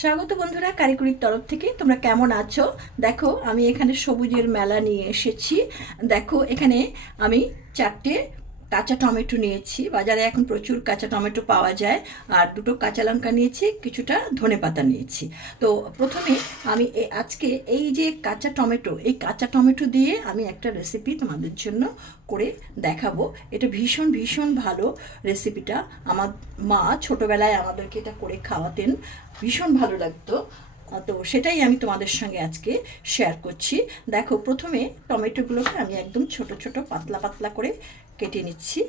স্বাগত বন্ধুরা কারিগরির তরফ থেকে। তোমরা কেমন আছো? দেখো, আমি এখানে সবুজের মেলা নিয়ে এসেছি। দেখো, এখানে আমি চারটে কাঁচা টমেটো নিয়েছি। বাজারে এখন প্রচুর কাঁচা টমেটো পাওয়া যায়। আর দুটো কাঁচা লঙ্কা নিয়েছি, কিছুটা ধনেপাতা নিয়েছি। তো প্রথমে আমি আজকে এই যে কাঁচা টমেটো, এই কাঁচা টমেটো দিয়ে আমি একটা রেসিপি তোমাদের জন্য করে দেখাবো। এটা ভীষণ ভীষণ ভালো রেসিপিটা আমার মা ছোটোবেলায় আমাদেরকে এটা করে খাওয়াতেন। ভীষণ ভালো লাগতো। তো সেটাই আমি তোমাদের সঙ্গে আজকে শেয়ার করছি। দেখো, প্রথমে টমেটোগুলোকে আমি একদম ছোট ছোট পাতলা পাতলা করে কেটে নিচ্ছি।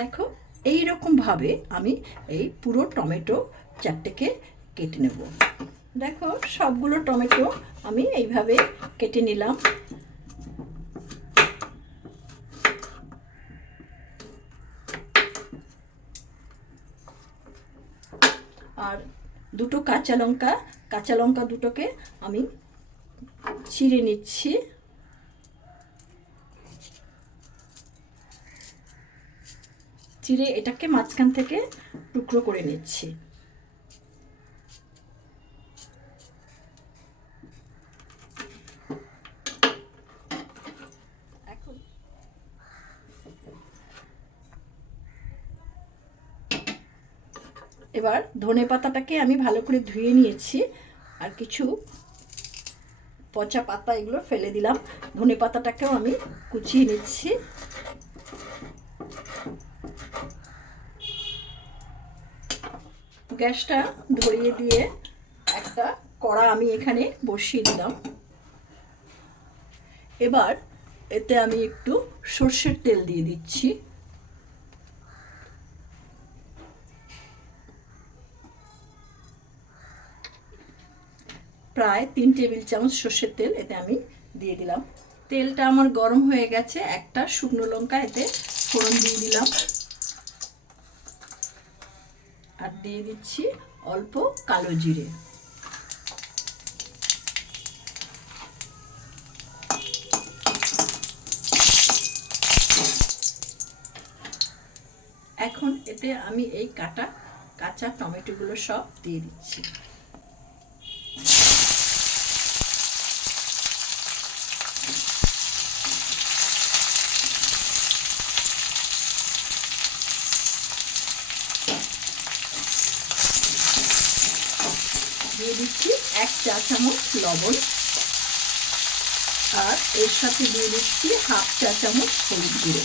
দেখো এই রকম ভাবে আমি এই পুরো টমেটো চারটেকে কেটে নেব। দেখো, সবগুলো টমেটো আমি এইভাবে কেটে নিলাম। আর দুটো কাঁচা লঙ্কা কাঁচা লঙ্কা দুটোকে আমি ছিঁড়ে নিচ্ছি। চিড়ে এটাকে মাঝখান থেকে টুকরো করে নিচ্ছি এখন এবার ধনে পাতাটাকে আমি ভালো করে ধুয়ে নিয়েছি। আর কিছু পচা পাতা এগুলো ফেলে দিলাম। ধনে পাতাটাকেও আমি কুচিয়ে নিচ্ছি। গ্যাসটা ধরিয়ে দিয়ে একটা কড়া আমি এখানে বসিয়ে দিলাম। এবার এতে আমি একটু সর্ষের তেল দিয়ে দিচ্ছি। প্রায় তিন টেবিল চামচ সর্ষের তেল এতে আমি দিয়ে দিলাম। তেলটা আমার গরম হয়ে গেছে, একটা শুকনো লঙ্কা এতে ফোড়ন দিয়ে দিলাম। আর দিয়ে দিচ্ছি অল্প কালো জিরে। এখন এতে আমি এই কাটা কাঁচা টমেটোগুলো সব দিয়ে দিচ্ছি। দিয়ে দিচ্ছি এক চা চামচ লবণ। আর এর সাথে দিয়ে দিচ্ছি হাফ চা চামচ হলুদ গুঁড়ো।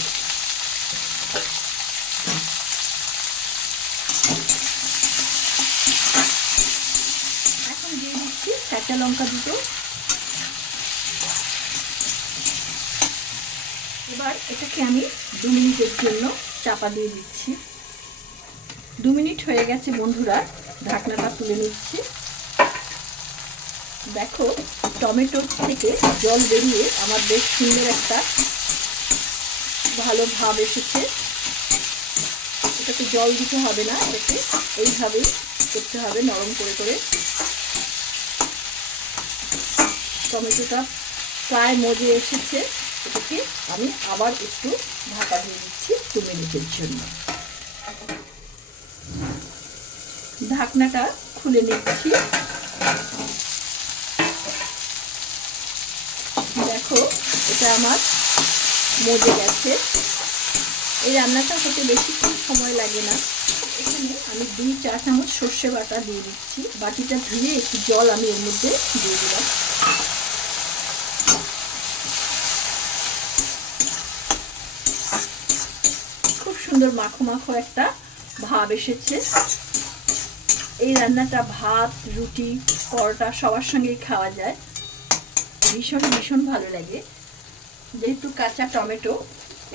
এখন দিয়ে দিচ্ছি কাঁচা লঙ্কা দুটো। এবার এটাকে আমি দু মিনিটের জন্য চাপা দিয়ে দিচ্ছি। দু মিনিট হয়ে গেছে বন্ধুরা, ঢাকনাটা তুলে নিচ্ছি। দেখো টমেটো থেকে জল বেরিয়ে আমার বেশ সুন্দর একটা ভালো ভাব এসেছে। এটাতে জল দিতে হবে না, এটাকে এইভাবেই করতে হবে, নরম করে করে। টমেটোটা প্রায় মজে এসেছে, এটাকে আমি আবার একটু ঢাকা দিয়ে দিচ্ছি দু মিনিটের জন্য। ঢাকনাটা খুলে নিচ্ছি দেখো এটা আমার মজে গেছে। এই রান্নাটা হতে বেশিক্ষণ সময় লাগে না। এখানে আমি দুই চা চামচ সর্ষে বাটা দিয়ে দিচ্ছি। বাটিটা ধুয়ে একটু জল আমি এর মধ্যে দিয়ে দিলাম। খুব সুন্দর মাখো মাখো একটা ভাব এসেছে। এই রান্নাটা ভাত, রুটি, পরোটা সবার সঙ্গেই খাওয়া যায়। ভীষণ ভীষণ ভালো লাগে। যেহেতু কাঁচা টমেটো,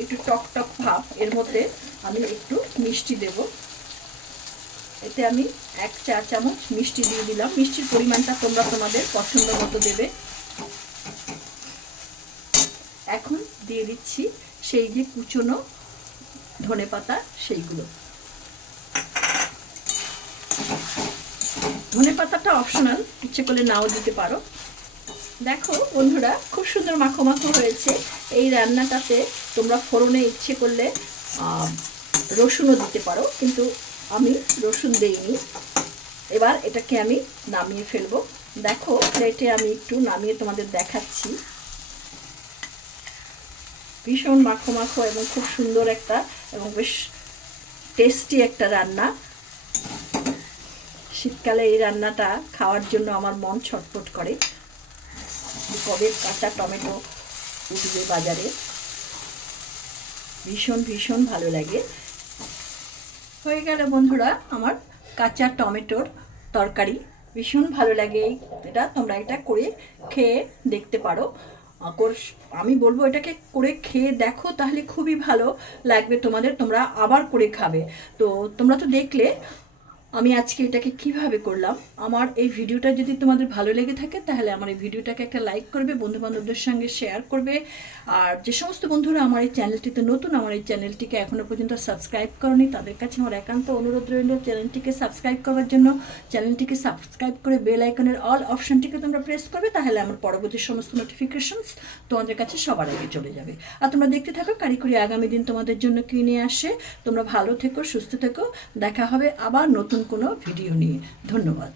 একটু টক টক ভাব, এর মধ্যে আমি একটু মিষ্টি দেব। এতে আমি এক চা চামচ মিষ্টি দিয়ে দিলাম। মিষ্টির পরিমাণটা তোমরা তোমাদের পছন্দ মতো দেবে। এখন দিয়ে দিচ্ছি সেই যে কুচনো ধনে পাতা, সেইগুলো। ধনে পাতাটা অপশনাল ইচ্ছে করলে নাও দিতে পারো। দেখো বন্ধুরা, খুব সুন্দর মাখো মাখো হয়েছে। এই রান্নাটাতে তোমরা ফোড়নে ইচ্ছে করলে রসুনও দিতে পারো, কিন্তু আমি রসুন দেইনি। এবার এটাকে আমি নামিয়ে ফেলব। দেখো প্লেটে আমি একটু নামিয়ে তোমাদের দেখাচ্ছি। ভীষণ মাখো মাখো এবং খুব সুন্দর একটা এবং বেশ টেস্টি একটা রান্না। শীতকালে এই রান্নাটা খাওয়ার জন্য আমার মন ছটফট করে। কবে কাঁচা টমেটো উঠবে বাজারে? ভীষণ ভীষণ ভালো লাগে। হয়ে গেল বন্ধুরা আমার কাঁচা টমেটোর তরকারি। ভীষণ ভালো লাগে এটা, তোমরা এটা করে খেয়ে দেখতে পারো। আমি বলব এটাকে করে খেয়ে দেখো, তাহলে খুবই ভালো লাগবে তোমাদের, তোমরা আবার করে খাবে। তো তোমরা তো দেখলে আমি আজকে এটাকে কীভাবে করলাম? আমার এই ভিডিওটা যদি তোমাদের ভালো লেগে থাকে, তাহলে আমার এই ভিডিওটাকে একটা লাইক করবে বন্ধু বান্ধবদের সঙ্গে শেয়ার করবে। আর যে সমস্ত বন্ধুরা আমার এই চ্যানেলটিতে নতুন, আমার এই চ্যানেলটিকে এখনও পর্যন্ত সাবস্ক্রাইব করনি, তাদের কাছে আমার একান্ত অনুরোধ রইল চ্যানেলটিকে সাবস্ক্রাইব করার জন্য। চ্যানেলটিকে সাবস্ক্রাইব করে বেল আইকনের অল অপশনটিকে তোমরা প্রেস করবে, তাহলে আমার পরবর্তী সমস্ত নোটিফিকেশনস তোমাদের কাছে সবার আগে চলে যাবে। আর তোমরা দেখতে থাকো কারিগরি আগামী দিন তোমাদের জন্য কী নিয়ে আসে। তোমরা ভালো থেকো, সুস্থ থেকো। দেখা হবে আবার নতুন কোনো ভিডিও নিয়ে। ধন্যবাদ।